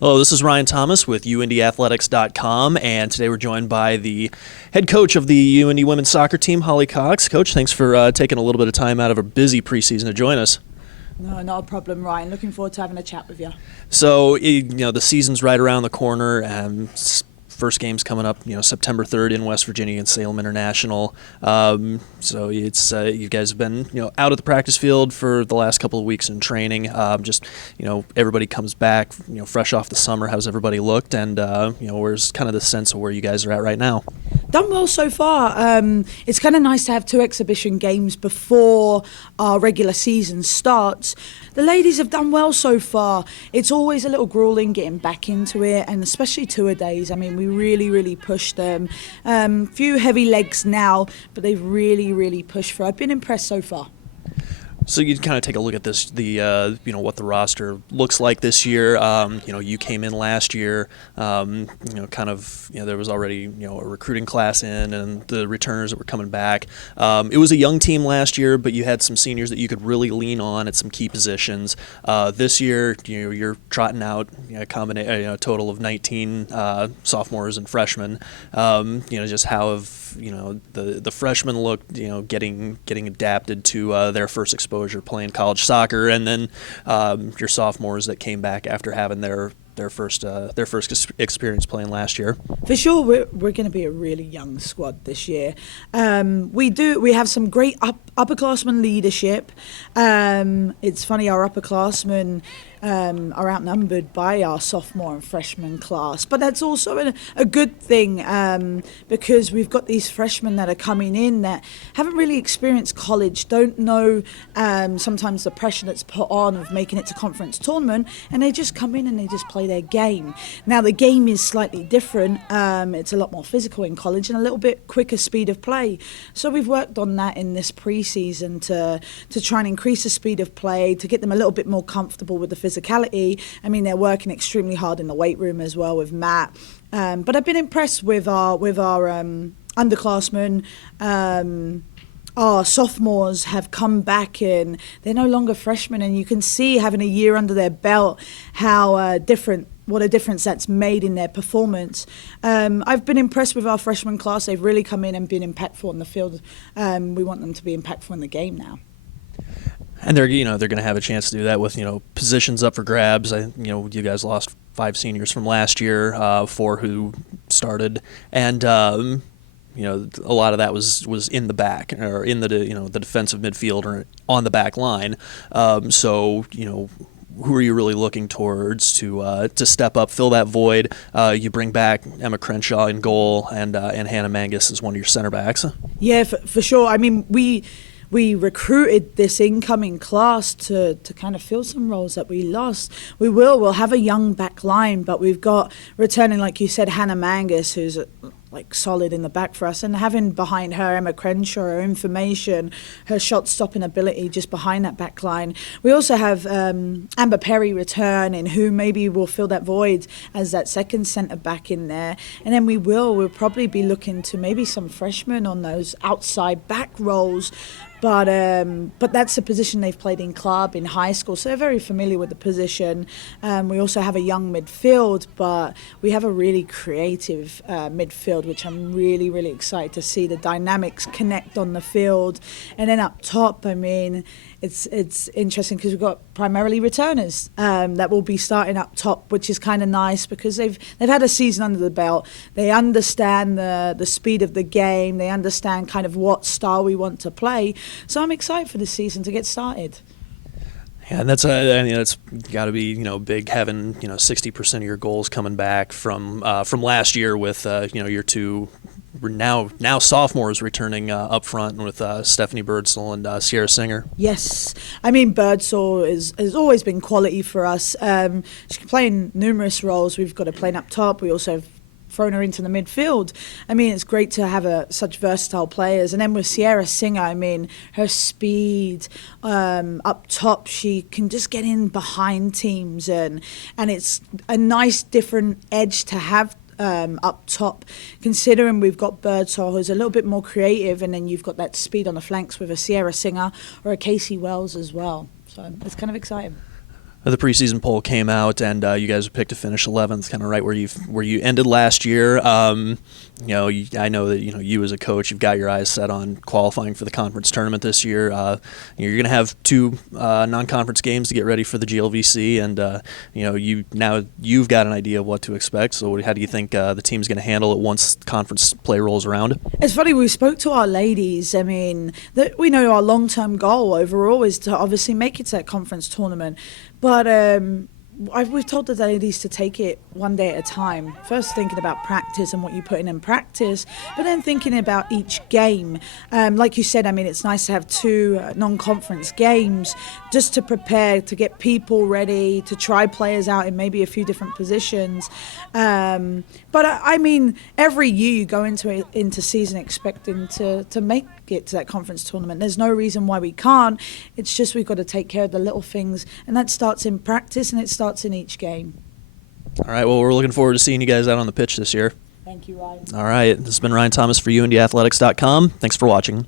Hello, this is Ryan Thomas with UIndyathletics.com, and today we're joined by the head coach of the UIndy women's soccer team, Holly Cox. Coach, thanks for taking a little bit of time out of a busy preseason to join us. No, not a problem, Ryan. Looking forward to having a chat with you. So, the season's right around the corner, and first game's coming up, September 3rd in West Virginia against Salem International. So it's you guys have been, out at the practice field for the last couple of weeks in training. Everybody comes back, fresh off the summer. How's everybody looked? And, where's kind of the sense of where you guys are at right now? Done well so far. It's kind of nice to have 2 exhibition games before our regular season starts. The ladies have done well so far. It's always a little grueling getting back into it, and especially tour-a-days. I mean, we really pushed them. Few heavy legs now, but they've really pushed for. I've been impressed so far. So you kind of take a look at this, what the roster looks like this year. You came in last year, there was already, a recruiting class in and the returners that were coming back. It was a young team last year, but you had some seniors that you could really lean on at some key positions. This year, you're trotting out a total of 19 sophomores and freshmen. Just how have, the freshmen looked, getting adapted to their first exposure playing college soccer, and then your sophomores that came back after having their first experience playing last year. For sure, we're going to be a really young squad this year. We have some great upperclassmen leadership. It's funny, our upperclassmen are outnumbered by our sophomore and freshman class, but that's also a good thing because we've got these freshmen that are coming in that haven't really experienced college, don't know sometimes the pressure that's put on of making it to conference tournament, and they just come in and they just play their game. Now the game is slightly different. It's a lot more physical in college and a little bit quicker speed of play. So we've worked on that in this preseason to try and increase the speed of play, to get them a little bit more comfortable with the physicality. I mean, they're working extremely hard in the weight room as well with Matt. But I've been impressed with our underclassmen. Our sophomores have come back in. They're no longer freshmen, and you can see, having a year under their belt, how what a difference that's made in their performance. I've been impressed with our freshman class. They've really come in and been impactful on the field. We want them to be impactful in the game now. And they're going to have a chance to do that with, positions up for grabs. You guys lost 5 seniors from last year, 4 who started, and a lot of that was in the back or in the defensive midfield or on the back line. Who are you really looking towards to step up, fill that void? You bring back Emma Crenshaw in goal and Hannah Mangus as one of your center backs. Yeah, for sure. I mean, we recruited this incoming class to kind of fill some roles that we lost. We'll have a young back line, but we've got returning, like you said, Hannah Mangus, who's solid in the back for us, and having behind her Emma Crenshaw, her information, her shot stopping ability just behind that back line. We also have Amber Perry returning, who maybe will fill that void as that second centre back in there. And then we'll probably be looking to maybe some freshmen on those outside back roles. But that's a position they've played in club, in high school, so they're very familiar with the position. We also have a young midfield, but we have a really creative midfield, which I'm really excited to see the dynamics connect on the field. And then up top, I mean, it's interesting because we've got primarily returners that will be starting up top, which is kind of nice because they've had a season under the belt. They understand the speed of the game. They understand kind of what style we want to play. So I'm excited for this season to get started. Yeah, and that's got to be big, having 60% of your goals coming back from last year with your 2 now sophomores returning up front with Stephanie Birdsall and Sierra Singer. Yes, I mean Birdsall has always been quality for us. She can play in numerous roles. We've got her playing up top. We also have thrown her into the midfield. I mean, it's great to have such versatile players. And then with Sierra Singer, I mean, her speed up top, she can just get in behind teams, and it's a nice different edge to have up top, considering we've got Birdsall, who's a little bit more creative, and then you've got that speed on the flanks with a Sierra Singer or a Casey Wells as well. So it's kind of exciting. The preseason poll came out, and you guys were picked to finish 11th, kind of right where you ended last year. I know that you as a coach, you've got your eyes set on qualifying for the conference tournament this year. You're going to have 2 non-conference games to get ready for the GLVC, and you've got an idea of what to expect. So, how do you think the team's going to handle it once conference play rolls around? It's funny, we spoke to our ladies. I mean, we know our long-term goal overall is to obviously make it to that conference tournament. But we've told the ladies to take it one day at a time. First thinking about practice and what you put in practice, but then thinking about each game. Like you said, I mean, it's nice to have 2 non-conference games just to prepare, to get people ready, to try players out in maybe a few different positions. But I mean, every year you go into season expecting to make it to that conference tournament. There's no reason why we can't. It's just we've got to take care of the little things, and that starts in practice and it starts in each game. All right, well, we're looking forward to seeing you guys out on the pitch this year. Thank you, Ryan. All right, this has been Ryan Thomas for UIndyathletics.com. Thanks for watching.